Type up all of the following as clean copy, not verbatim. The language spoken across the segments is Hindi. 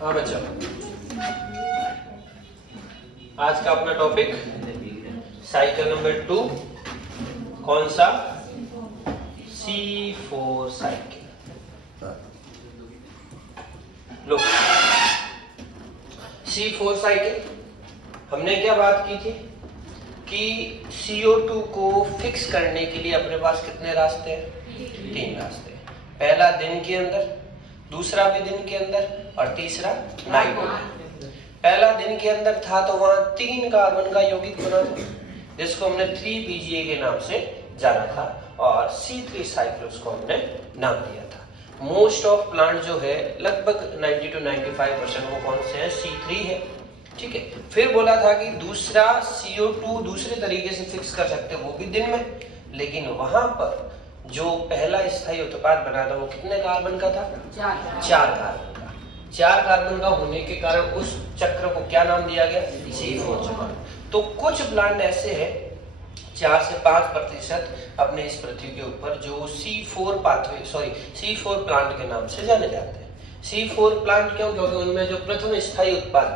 हाँ बच्चों, आज का अपना टॉपिक साइकिल नंबर 2। कौन सा? C4 cycle. लो, C4 साइकिल हमने क्या बात की थी कि CO2 को फिक्स करने के लिए अपने पास कितने रास्ते हैं? 3 रास्ते। पहला दिन के अंदर, दूसरा भी दिन के अंदर और तीसरा नाइट में। पहला दिन के अंदर था तो वहां 3 कार्बन का यौगिक बना था जिसको हमने 3PGA के नाम से जाना था और C3 साइक्लोस को हमने नाम दिया था। मोस्ट ऑफ प्लांट जो है लगभग 90 to 95% वो कौन से हैं? C3 है। ठीक है। फिर बोला था कि दूसरा CO2 दूसरे तरीके से फिक्स कर सकते हैं, वो भी दिन में, लेकिन वहां पर जो पहला स्थायी उत्पाद बना था वो कितने कार्बन का था? 4 कार्बन का। 4 कार्बन का होने के कारण उस चक्र को क्या नाम दिया गया? C4 चक्र। तो कुछ प्लांट ऐसे हैं 4 से 5% अपने इस पृथ्वी के ऊपर जो C4 प्लांट के नाम से जाने जाते हैं। C4 प्लांट क्यों? क्योंकि उनमें जो प्रथम स्थायी उत्पाद,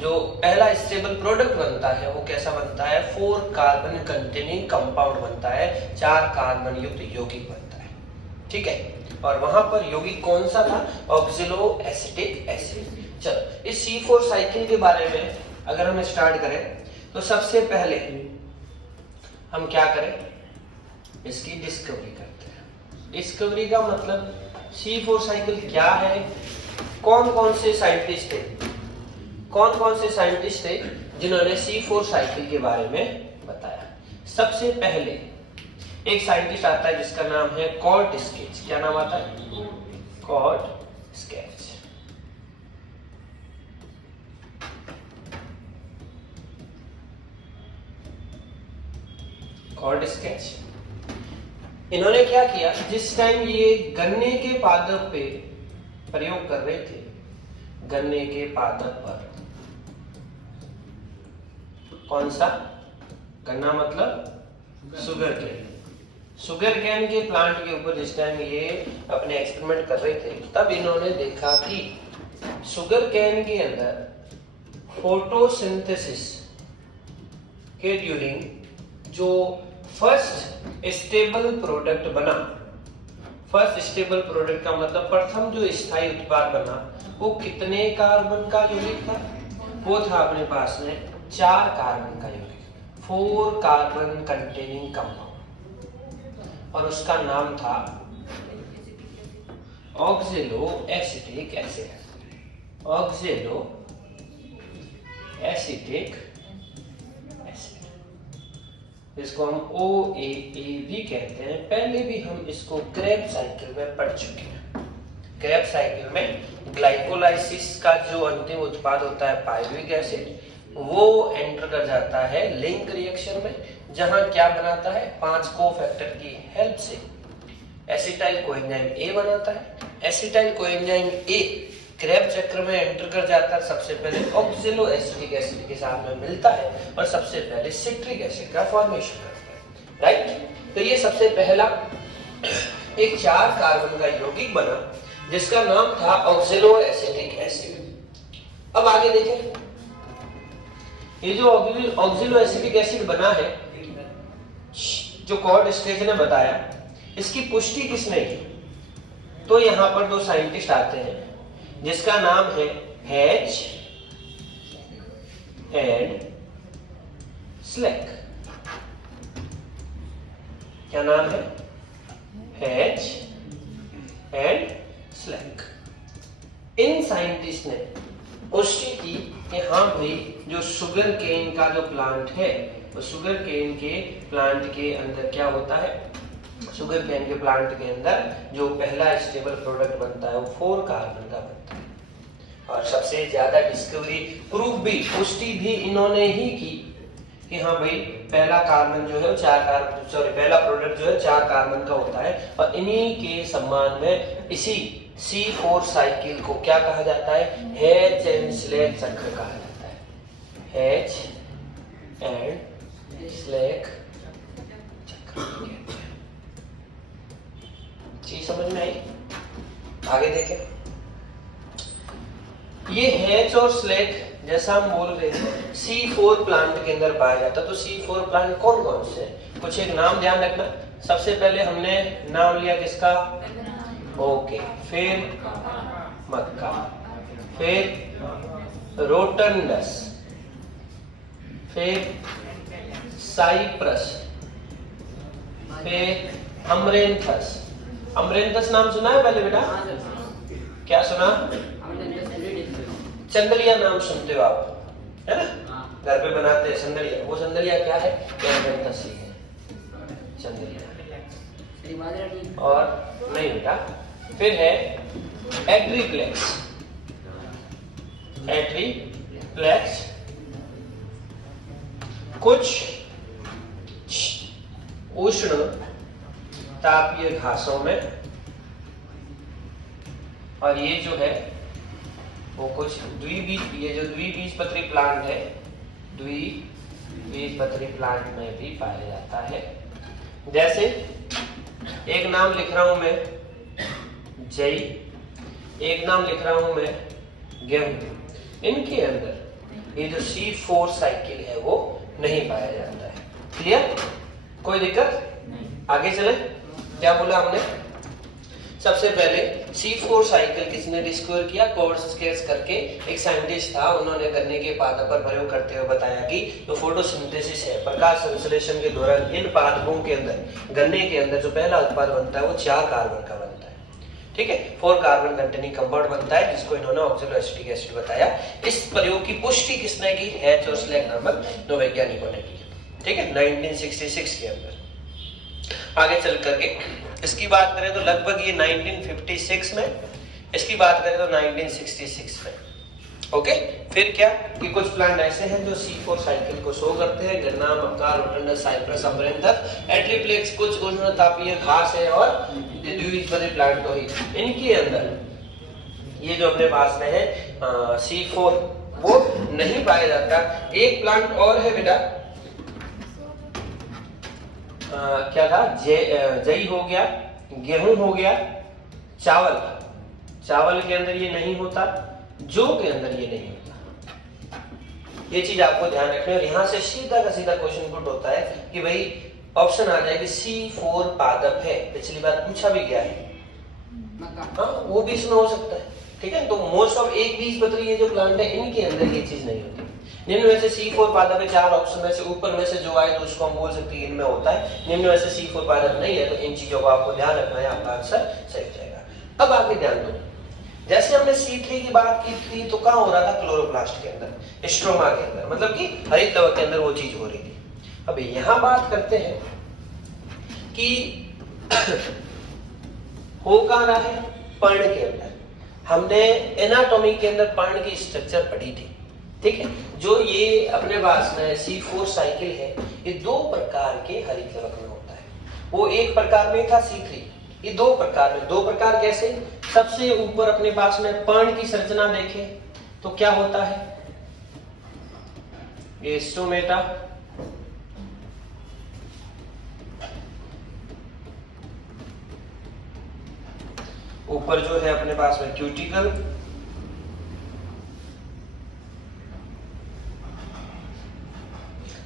जो पहला स्टेबल प्रोडक्ट बनता है वो कैसा बनता है? 4 कार्बन कंटेनिंग कंपाउंड बनता है, 4 कार्बन युक्त यौगिक बनता है। ठीक है। और वहां पर यौगिक कौन सा था? Oxalo acetic acid. चलो, इस C4 साइकिल के बारे में अगर हम स्टार्ट करें तो सबसे पहले हम क्या करें? इसकी डिस्कवरी करते हैं। डिस्कवरी का मतलब C4 साइकिल क्या है, कौन कौन से साइंटिस्ट थे जिन्होंने C4 साइकिल के बारे में बताया। सबसे पहले एक साइंटिस्ट आता है जिसका नाम है कॉर्ट स्केच। क्या नाम आता है? कॉर्ट स्केच। कॉर्ट स्केच। इन्होंने क्या किया, जिस टाइम ये गन्ने के पादप पे प्रयोग कर रहे थे, गन्ने के पादप पर, कौन सा? गन्ना मतलब शुगर केन। शुगर केन के प्लांट के ऊपर जिस टाइम ये अपने एक्सपेरिमेंट कर रहे थे तब इन्होंने देखा कि शुगर केन के अंदर फोटोसिंथेसिस के ड्यूरिंग जो फर्स्ट स्टेबल प्रोडक्ट बना, फर्स्ट स्टेबल प्रोडक्ट का मतलब प्रथम जो स्थायी उत्पाद बना, वो कितने कार्बन का यौगिक था? वो था अपने पास में 4 कार्बन का यौगिक, 4 कार्बन कंटेनिंग कंपाउंड, और उसका नाम था oxalo acetic acid. Oxalo acetic acid, इसको हम OAA भी कहते हैं। पहले भी हम इसको क्रेब्स साइकिल में पढ़ चुके हैं। क्रेब्स साइकिल में ग्लाइकोलाइसिस का जो अंतिम उत्पाद होता है पायरुविक एसिड, वो एंटर कर जाता है लिंक रिएक्शन में, जहां क्या बनाता है? 5 कोफैक्टर की हेल्प से एसिटाइल कोएंजाइम A बनाता है। एसिटाइल कोएंजाइम A क्रेब चक्र में एंटर कर जाता है, सबसे पहले ऑक्सिलो एसिटिक एसिड के साथ में मिलता है और सबसे पहले सिट्रिक एसिड का फॉर्मेशन करता है। राइट। तो ये सबसे पहला एक 4 कार्बन का यौगिक बना जिसका नाम था ऑक्सिलो एसिटिक एसिड। अब आगे देखें, ये जो ऑक्सिलो एसिटिक एसिड बना है, जो कॉर्ट स्केच ने बताया, इसकी पुष्टि किसने की? तो यहां पर 2 साइंटिस्ट आते हैं जिसका नाम है हैच एंड स्लेक। क्या नाम है? Hatch and Slack. इन साइंटिस्ट ने पुष्टि की कि हाँ भाई, जो शुगर केन का जो प्लांट है, वो शुगर केन के प्लांट के अंदर क्या होता है? शुगर केन के प्लांट के अंदर जो पहला स्टेबल प्रोडक्ट बनता है वो 4 कार्बन का बनता है। और सबसे ज्यादा डिस्कवरी, प्रूफ भी, पुष्टि भी इन्होंने ही की कि हाँ भाई, पहला कार्बन जो है वो 4 कार्बन, पहला प्रोडक्ट जो है 4 कार्बन का होता है। और इन्हीं के सम्मान में इसी C4 साइकिल को क्या कहा जाता है? हैच एंड स्लेक चक्र कहा जाता है। हैच एंड स्लेक चक्र। चीज समझ में आई? आगे देखें। ये हैच और स्लेग जैसा हम बोल रहे थे C4 प्लांट के अंदर पाया जाता है। तो C4 प्लांट कौन कौन से हैं? कुछ एक नाम ध्यान रखना। सबसे पहले हमने नाम लिया किसका? ओके, फिर मक्का, फिर रोटंडस, फिर साइप्रस, फिर अमरेंथस। अमरेंथस नाम सुना है पहले बेटा? क्या सुना? चंदलिया नाम सुनते हो आप, है ना? घर पे बनाते हैं चंदलिया। वो चंदलिया क्या है? अमरेंथस ही है चंदलिया। और नहीं बेटा, फिर है एट्रीप्लेक्स। एट्रीप्लेक्स कुछ उष्ण तापीय घासों में, और ये जो है वो कुछ द्विबीज, ये जो द्विबीजपत्री प्लांट है, द्विबीजपत्री प्लांट में भी पाया जाता है। जैसे एक नाम लिख रहा हूं मैं जई, एक नाम लिख रहा हूं मैं गेहूं। इनके अंदर ये जो C4 साइकिल है वो नहीं पाया जाता है। क्लियर? कोई दिक्कत? आगे चले। क्या बोला हमने? सबसे पहले C4 साइकिल किसने डिस्कवर किया? कोर्सकेस करके एक साइंटिस्ट था, उन्होंने गन्ने के पादप पर प्रयोग करते हुए बताया कि जो फोटोसिंथेसिस है, प्रकाश संश्लेषण के दौरान इन पादपों के अंदर, गन्ने के अंदर जो पहला उत्पाद बनता है वो 4 कार्बन का बनता है। ठीक है, 4 कार्बन कंटेनिंग कंपाउंड बनता है, जिसको इन्होंने ऑक्सैलोएसिटिक एसिड बताया। इस प्रयोग की पुष्टि किसने की? हैच और स्लेग नामक दो वैज्ञानिकों ने की। ठीक है, 1966 के अंदर। आगे चल करके इसकी बात करें तो लगभग ये 1956 में, इसकी बात करें तो 1966 में। ओके, फिर क्या कि कुछ प्लांट ऐसे हैं जो C4 साइकिल को शो करते हैं। गन्ना, मक्का, रोटंडस, साइप्रस, अमरेंथस, एट्रीप्लेक्स कुछ उष्णतापीय घास है, और द्विबीजपत्री प्लांट तो ही। इनके अंदर ये जो अपने पास में है C4 वो नहीं पाया जाता। एक प्लांट और है बेटा, क्या था? जई हो गया, गेहूं हो गया, चावल, चावल के अंदर ये नहीं होता, जौ के अंदर ये नहीं होता। ये चीज आपको ध्यान रखना है। और यहां से सीधा का सीधा क्वेश्चन पुट होता है कि भाई ऑप्शन आ जाए कि C4 पादप है, पिछली बार पूछा भी गया है। हाँ, वो भी इसमें हो सकता है। ठीक है, तो मोस्ट ऑफ एक बीजपत्री ये जो प्लांट है इनके अंदर ये चीज नहीं होती। निम्न में से C4 पादप है, 4 ऑप्शन में से ऊपर में से जो आए तो उसको हम बोल सकते हैं इनमें होता है। निम्न में से C4 पादप नहीं है, तो इन चीजों को आपको ध्यान रखना है, आपका आंसर सही हो जाएगा। अब आगे ध्यान दो, जैसे हमने C3 की बात की थी तो कहां हो रहा था? क्लोरोप्लास्ट के अंदर, स्ट्रोमा के अंदर, मतलब कि हरित कवक के अंदर वो चीज हो रही थी। अब यहां बात करते हैं कि हो कहां रहा है? पर्ण के अंदर। हमने एनाटॉमी के अंदर पर्ण की स्ट्रक्चर पढ़ी थी। ठीक है, जो ये अपने पास में C4 साइकिल है, ये 2 प्रकार के हरित कवक में होता है। वो एक प्रकार में था C3, ये 2 प्रकार में। 2 प्रकार कैसे? सबसे ऊपर अपने पास में पर्ण की संरचना देखें तो क्या होता है? ये स्टोमेटा, ऊपर जो है अपने पास में क्यूटिकल,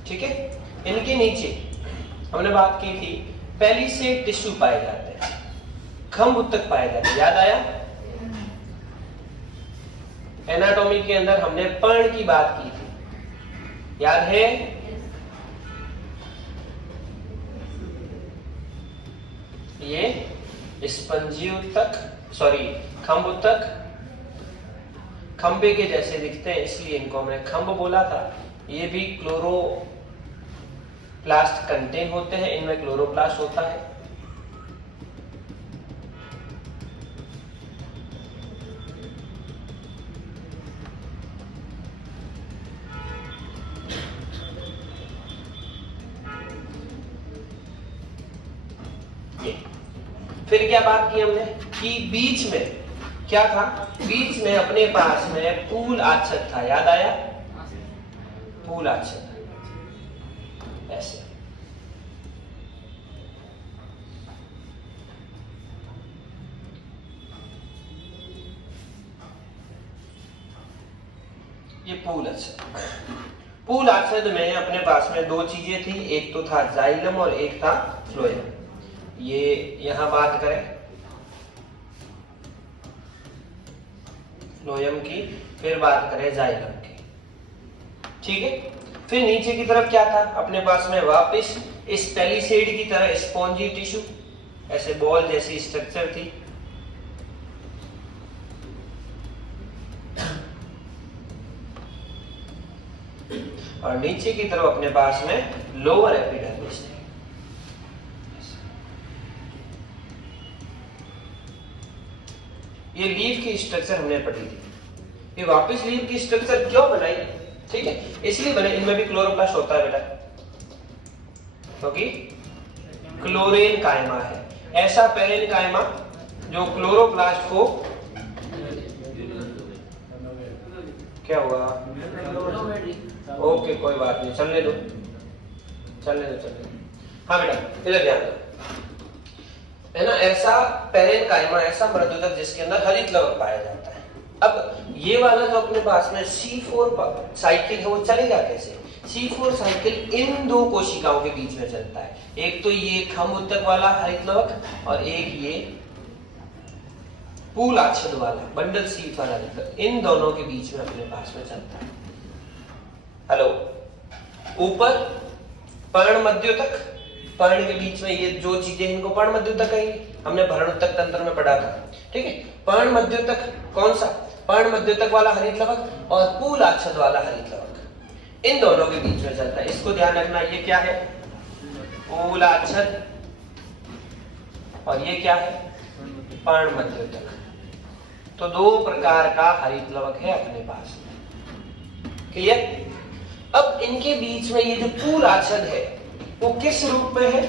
ठीक है। इनके नीचे हमने बात की थी पहली से टिश्यू पाए जाते हैं, खंभ तक पाए जाते हैं, याद आया? एनाटॉमी के अंदर हमने पर्ण की बात की थी, याद है? ये स्पंजी तक, सॉरी खंभ तक, खंबे के जैसे दिखते हैं इसलिए इनको हमने खंभ बोला था। ये भी क्लोरोप्लास्ट कंटेन होते हैं, इनमें क्लोरोप्लास्ट होता है। फिर क्या बात की हमने कि बीच में क्या था? बीच में अपने पास में पूल आच्छद था, याद आया? पूल आच्छद ऐसे। ये पूल आच्छद। पूल आच्छद में अपने पास में दो चीजें थी, एक तो था जाइलम और एक था फ्लोएम। ये यहां बात करें फ्लोएम की, फिर बात करें जाइलम की, ठीक है। फिर नीचे की तरफ क्या था अपने पास में, वापस इस पेलिसेड की तरह स्पॉन्जी टिश्यू, ऐसे बॉल जैसी स्ट्रक्चर थी। और नीचे की तरफ अपने पास में लोअर एपिडर्मिस थी। ये लीफ की स्ट्रक्चर हमने पढ़ी थी। ये वापस लीफ की स्ट्रक्चर क्यों बनाई, ठीक है, इसलिए बने, इनमें भी क्लोरोप्लास्ट होता है बेटा, क्योंकि क्लोरेन कायमा है, ऐसा पेरेन कायमा जो क्लोरोप्लास्ट को क्या हुआ, ओके कोई बात नहीं, चलने दो। हाँ बेटा इधर ध्यान दो, है ना, ऐसा पेरेन कायमा, ऐसा मृदुतक जिसके अंदर हरित लवक पाया जाता है। अब ये वाला जो अपने पास में C4 साइकिल है वो चलेगा कैसे, C4 साइकिल इन दो कोशिकाओं के बीच में चलता है, एक तो ये खम उत्तक वाला हरित लवक और एक ये पूल आच्छद वाला बंडल शीट वाला हरित लवक, इन दोनों के बीच में अपने पास में चलता है। हेलो, ऊपर पर्ण मध्योतक, पर्ण के बीच में ये जो चीजें इनको पर्ण मध्योतक कहेंगे, हमने भरण उत्तक तंत्र में पढ़ा था, ठीक है। पर्ण मध्योतक कौन सा, पर्ण मध्योतक वाला हरित लवक और पूल आच्छद वाला हरित लवक, इन दोनों के बीच में चलता है। इसको ध्यान रखना, ये क्या है, पूल आच्छद, और ये क्या है, पर्ण मध्योतक। तो दो प्रकार का हरित लवक है अपने पास, क्लियर। अब इनके बीच में ये जो पूल आच्छद है वो किस रूप में है,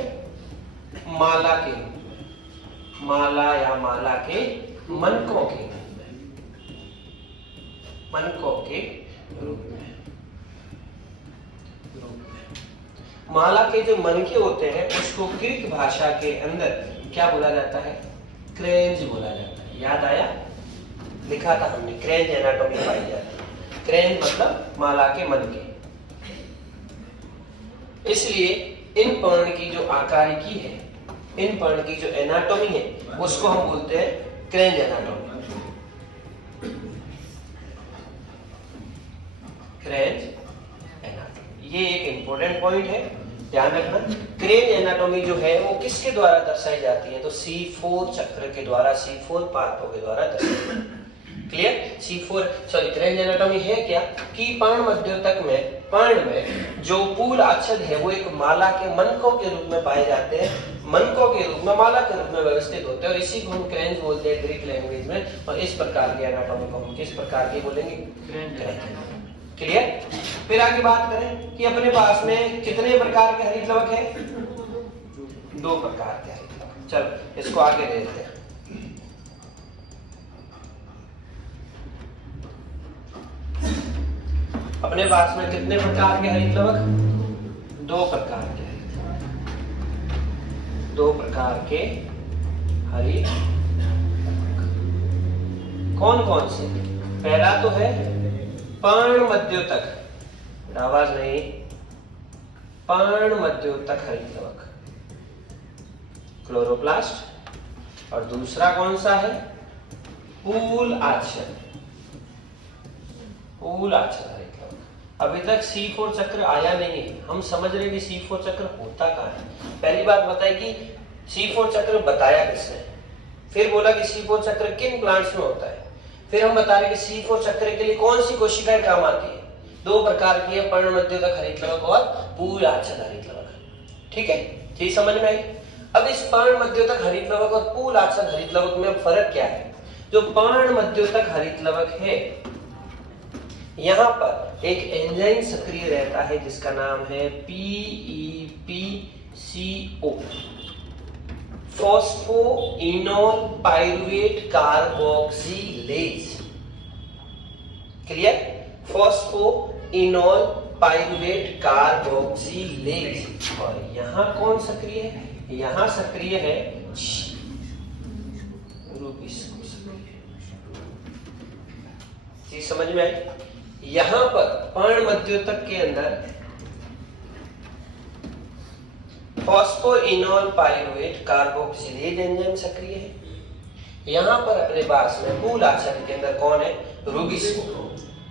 माला के रूप में, माला या माला के मनकों के रूप में, मनकों के रूप में। माला के जो मनके होते हैं उसको ग्रीक भाषा के अंदर क्या बोला जाता है, क्रेंज बोला जाता है। याद आया, लिखा था हमने, क्रेंज एनाटॉमी पाई जाती है। क्रेंज मतलब माला के मनके। इसलिए इन पर्ण की जो आकारिकी है, इन पर्ण की जो एनाटॉमी है उसको हम बोलते हैं क्रेंज एनाटॉमी। क्रेंज एनाटॉमी, ये एक इंपॉर्टेंट पॉइंट है, ध्यान रखना। क्रेंज एनाटॉमी जो है वो किसके द्वारा दर्शाई जाती है, तो C4 चक्र के द्वारा, C4 पार्टों के द्वारा दर्शाई। क्लियर, C4 सॉरी क्रेंज एनाटॉमी है क्या, कि पर्ण मध्योतक में, पर्ण में जो पूल आच्छद है वो एक माला के मनकों के रूप में पाए जाते हैं, मनकों के रूप में, माला के रूप में व्यवस्थित होते हैं, और इसी को हम क्रेंज बोलते हैं ग्रीक लैंग्वेज में। और इस प्रकार की एनाटॉमी को हम किस प्रकार की बोलेंगे, क्रेंज। क्लियर। फिर आगे बात करें कि अपने पास में कितने प्रकार के हरित लवक है, दो प्रकार के हरित लवक। चलो इसको आगे देखते हैं। अपने पास में कितने प्रकार के हरित लवक, दो प्रकार के हरित लवक, दो प्रकार के हरित लवक। कौन कौन से, पहला तो है पर्ण मध्योतक, आवाज नहीं, पर्ण मध्योतक हरित लवक, क्लोरोप्लास्ट। और दूसरा कौन सा है, पूल आच्छद, पूल आच्छद हरित लवक। अभी तक C4 चक्र आया नहीं है, हम समझ रहे कि C4 चक्र होता कहां है। पहली बात बताई कि C4 चक्र बताया किसने, फिर बोला कि C4 चक्र किन प्लांट्स में होता है, फिर हम बता रहे कि C4 चक्र के लिए कौन सी कोशिकाएं काम आती है। दो प्रकार की है, पर्ण मध्योतक हरित लवक और पूल आच्छद हरित लवक, ठीक है, ये समझ में आई। अब इस पर्ण मध्योतक हरित लवक और पूल आच्छद हरित लवक में फर्क क्या है। जो पर्ण मध्योतक हरित लवक है, यहां पर एक एंजाइम सक्रिय रहता है जिसका नाम है PEPCO, phosphoenol pyruvate carboxylase. Clear, phosphoenol pyruvate carboxylase. और यहां कौन सक्रिय है, यहां सक्रिय है रूबिस्को, चीज समझ में आई। यहां पर पर्णमध्योतक के अंदर फॉस्फोइनोल पाइरुवेट कार्बोक्सिलेज एंजाइम सक्रिय है। यहां पर अपने पास में मूल आचरण के अंदर कौन है, रूबिस्को।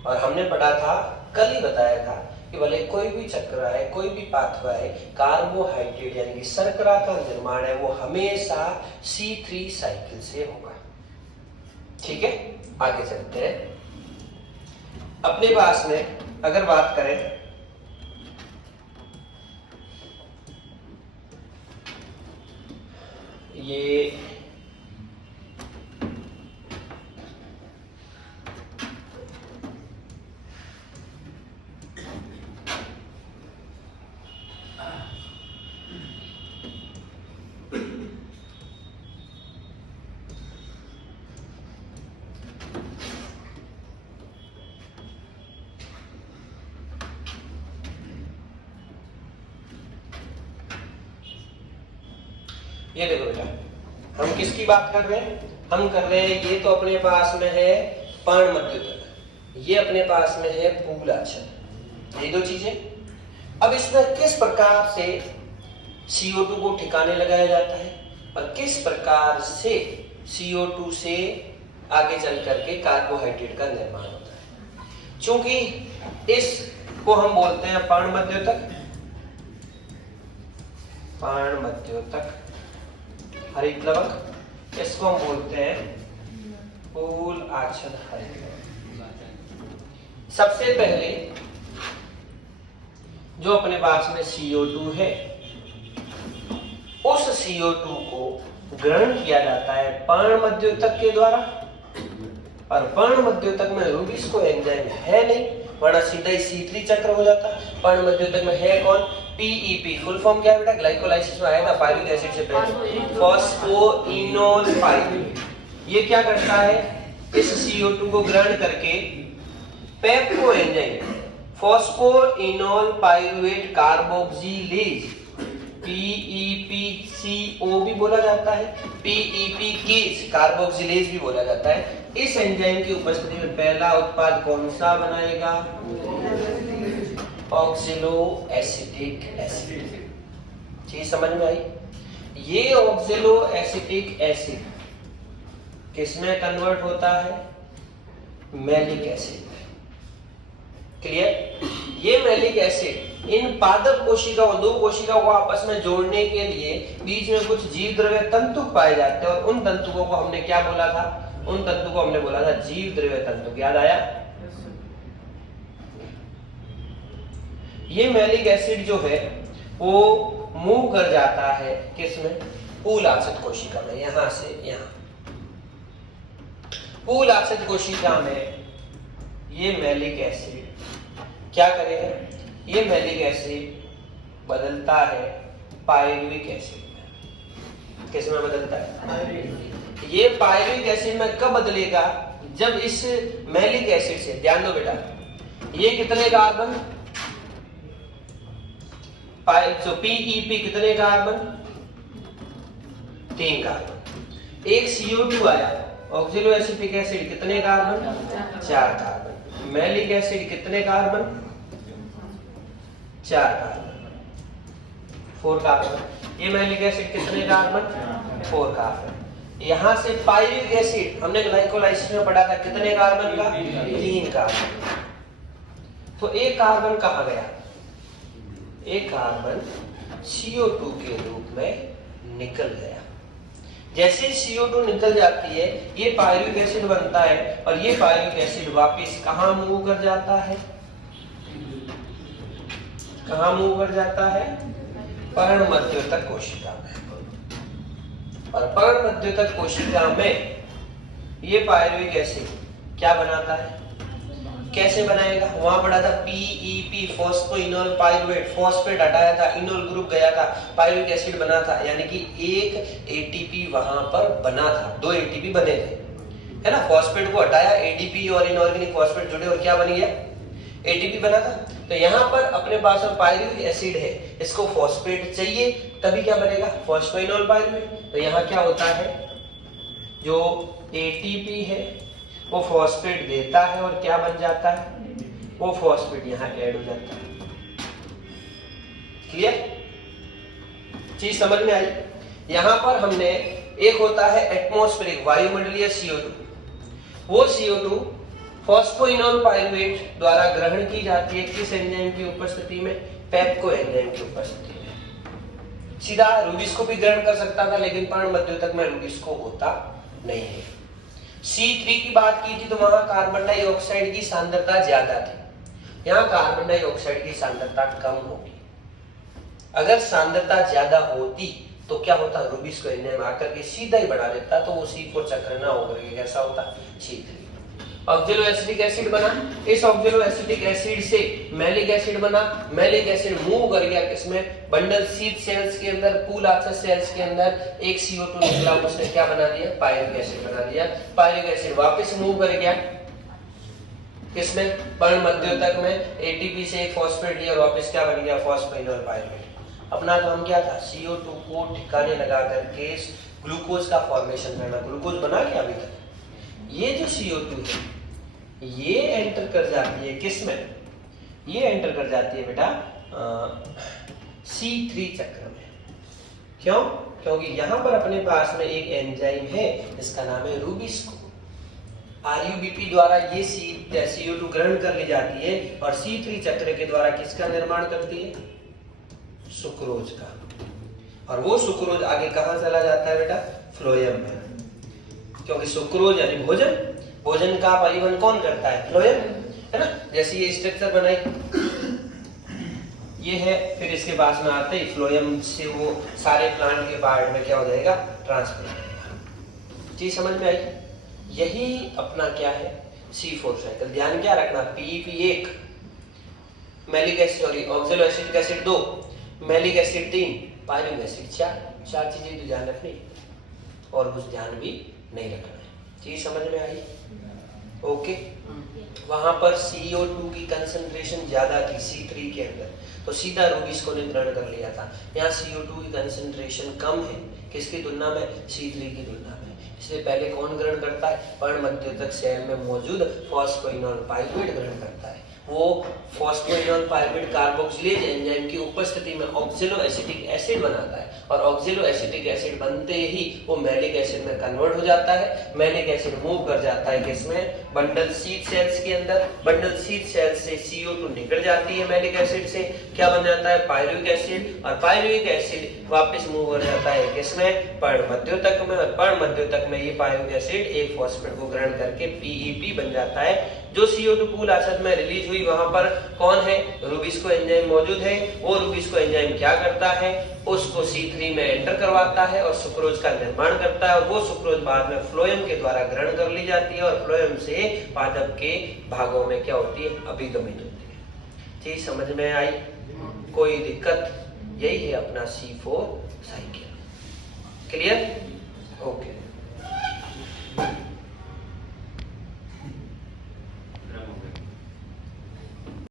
और हमने पढ़ा था, कल ही बताया था कि भले कोई भी चक्र है, कोई भी पाथवा है, कार्बोहाइड्रेट यानी कि शर्करा का निर्माण है वो हमेशा C3 साइकिल से होगा। ठीक है, आगे चलते हैं। अपने पास में अगर बात करें ये ये देखो बेटा, हम किसकी बात कर रहे हैं, हम कर रहे हैं, ये तो अपने पास में है पर्णमध्योतक, ये अपने पास में है मूलाक्षर, ये दो चीजें। अब इसमें किस प्रकार से CO2 को ठिकाने लगाया जाता है और किस प्रकार से CO2 से आगे चल करके कार्बोहाइड्रेट का निर्माण होता है। चूंकि इसको हम बोलते हैं पर्णमध्योतक, पर्णमध्योतक हरित लवक, इसको हम बोलते हैं मूल आचरण हरित लवक। सबसे पहले जो अपने पास में CO2 है, उस CO2 को ग्रहण किया जाता है पर्णमध्योतक के द्वारा, और पर्णमध्योतक में रूबिस्को एंजाइम है नहीं, वरना सीधा ही C3 चक्र हो जाता। पर्णमध्योतक में है कौन, PEP, फुल फॉर्म क्या है बेटा, ग्लाइकोलाइसिस में आया था पायरुविक एसिड से पहले, फॉस्फोइनोल पाइरुवेट। ये क्या करता है, इस CO2 को ग्रहण करके पेप्टो enzyme phosphoenol pyruvate carboxylase, PEPCO भी बोला जाता है, PEPKase कार्बोक्सिलेज भी बोला जाता है। इस एंजाइम की उपस्थिति में पहला उत्पाद कौन सा बनाएगा, ऑक्सिलो एसिटिक एसिड। चीज समझ में आई। ये ऑक्सिलो एसिटिक एसिड किसमें कन्वर्ट होता है, मैलिक एसिड। क्लियर। ये मैलिक एसिड इन पादप कोशिकाओं, दो कोशिकाओं को आपस में जोड़ने के लिए बीच में कुछ जीव द्रव्य तंतु पाए जाते हैं, और उन तंतुओं को हमने क्या बोला था, उन तंतु को हमने बोला था जीव द्रव्य तंतु। याद आया। ये मैलिक एसिड जो है वो मूव कर जाता है किसमें, पूलाक्षित कोशिका में, यहां से यहां। पूलाक्षित कोशिका में ये मैलिक एसिड क्या करेगा, ये मैलिक एसिड बदलता है पायरुविक एसिड में। किसमें बदलता है, ये पायरुविक एसिड में कब बदलेगा, जब इस मैलिक एसिड से, ध्यान दो बेटा, ये कितने कार्बन, PEP कितने कार्बन, 3 कार्बन। एक CO2 आया, ऑक्सिलो एसिटिक एसिड कितने कार्बन, 4 कार्बन। मैलिक एसिड कितने कार्बन, 4 कार्बन, 4 कार्बन। ये मैलिक एसिड कितने कार्बन, 4 कार्बन। यहां से पायरुविक एसिड हमने ग्लाइकोलाइसिस में पढ़ा था, कितने कार्बन का, 3 कार्बन। तो एक कार्बन कहां गया, एक कार्बन CO2 के रूप में निकल गया। जैसे CO2 निकल जाती है, ये पायरुविक एसिड बनता है, और ये पायरुविक एसिड वापस कहां मूव कर जाता है, कहां मूव कर जाता है, पर्णमध्योतक कोशिका में। और पर्णमध्योतक कोशिका में ये पायरुविक एसिड क्या बनाता है, कैसे बनाएगा, वहां पढ़ा था PEP फॉस्फोइनोल पाइरुवेट, फॉस्फेट हटाया था, इनोल ग्रुप गया था, पायरुविक एसिड बना था, यानी कि एक ATP वहां पर बना था, 2 ATP बने थे, है ना। फॉस्फेट को हटाया, ADP और इनऑर्गेनिक फॉस्फेट जुड़े और क्या बन गया, ATP बना था। तो यहाँ पर अपने पास में पायरुविक एसिड है, इसको फॉस्फेट चाहिए, तभी क्या बनेगा, फॉस्फोइनोल पाइरुवेट। तो यहाँ क्या होता है, जो ATP है वो फॉस्फेट देता है और क्या बन जाता है, वो फॉस्फेट यहाँ ऐड हो जाता है। क्लियर? चीज समझ में आई? यहां पर हमने एक होता है एटमॉस्फेरिक वायुमंडलीय CO2, वो CO2 फॉस्फोइनोल पायरुवेट द्वारा ग्रहण की जाती है किस एंजाइम की उपस्थिति में? पेप्को एंजाइम की उपस्थिति में। सीधा रूबिस को भी ग्रहण कर सकता था, लेकिन पर्ण मध्योतक में रूबिस को होता नहीं है। C3 की बात की थी तो वहां कार्बन डाइऑक्साइड की सांद्रता ज्यादा थी, यहाँ कार्बन डाइऑक्साइड की सांद्रता कम होगी। अगर सांद्रता ज्यादा होती तो क्या होता? रूबिस को एंजाइम आकर के सीधा ही बढ़ा देता, तो वो C4 चक्र ना होकर के कैसा होता? C3। ऑक्जेलो एसिटिक एसिड बना, इस ऑक्जेलो एसिटिक एसिड से मैलिक एसिड बना, मैलिक एसिड मूव कर गया किसमें? बंडल शीथ सेल्स के अंदर, पूल आक्षर सेल्स के अंदर एक CO2 निकला, उसने क्या बना दिया? पायरिक एसिड बना दिया। पायरिक एसिड वापस मूव कर गया किसमें? पर्ण मध्योतक में, ATP से एक फॉस्फेट लिया और वापस क्या बन गया? Phosphoenol pyruvate. अपना काम क्या था? CO2 को ठिकाने लगा करके ग्लूकोज का फॉर्मेशन करना। ग्लूकोज बना क्या अभी तक? ये जो CO2 है ये एंटर कर जाती है किसमें? ये एंटर कर जाती है बेटा C3 चक्र में। क्यों? क्योंकि यहां पर अपने पास में एक एंजाइम है, इसका नाम है रूबिस्को। RUBP द्वारा ये CO2 ग्रहण कर ली जाती है और C3 चक्र के द्वारा किसका निर्माण करती है? सुक्रोज का। और वो सुक्रोज आगे कहां चला जाता है बेटा? फ्लोएम में। क्योंकि सुक्रोज यानी भोजन, भोजन का परिवहन कौन करता है? फ्लोएम, है ना? जैसे ये स्ट्रक्चर बनाई, ये है, फिर इसके पास में आते ही फ्लोएम से वो सारे प्लांट के पार्ट में क्या हो जाएगा? ट्रांसफर हो जाएगा। चीज समझ में आई? यही अपना क्या है? C4 cycle. ध्यान क्या रखना? PEP 1, malic acid sorry ऑक्जेलो acetic acid 2, malic acid 3, pyruvic acid 4। चार चीजें तो ध्यान रखनी और कुछ ध्यान भी नहीं रखना है। चीज समझ में आई? ओके। वहां पर CO2 की कंसंट्रेशन ज्यादा थी C3 के अंदर, तो सीधा रूबिस को ने ग्रहण कर लिया था। यहाँ CO2 की कंसंट्रेशन कम है, किसकी तुलना में? C3 की तुलना में। इसलिए पहले कौन ग्रहण करता है? पर्ण मध्योतक सेल में मौजूद फॉस्फोइनोल पायरुवेट ग्रहण करता है। वो फॉस्फोइनोल पायरुवेट कार्बोक्सिलेज एंजाइम की उपस्थिति में ऑक्जेलो एसिटिक एसिड बनाता है और ऑक्जेलो एसिटिक एसिड बनते ही वो मैलिक एसिड में कन्वर्ट हो जाता है। मैलिक एसिड मूव कर जाता है किसमें? बंडल शीथ सेल्स के अंदर। बंडल शीथ सेल्स से CO2 निकल जाती है मैलिक एसिड से, क्या बन जाता है? Pyruvic acid. और पायरुविक एसिड वापस मूव हो जाता है किसमें? पर्ण मध्योतक में। और पर्ण मध्योतक में ये पायरुविक एसिड एक फॉस्फेट को ग्रहण करके PEP बन जाता है। जो CO2 पूल आसद में रिलीज हुई वहां पर कौन है? रूबिस्को एंजाइम मौजूद है। वो रूबिस्को एंजाइम क्या करता है? उसको C3 में एंटर करवाता है और सुक्रोज का निर्माण करता है और वो सुक्रोज बाद में फ्लोएम के द्वारा ग्रहण कर ली जाती है और फ्लोएम से पादप के भागों में क्या होती है? अभिगमित होती है। चीज समझ में आई? कोई दिक्कत? यही है अपना C4 साइकिल। क्लियर? ओके।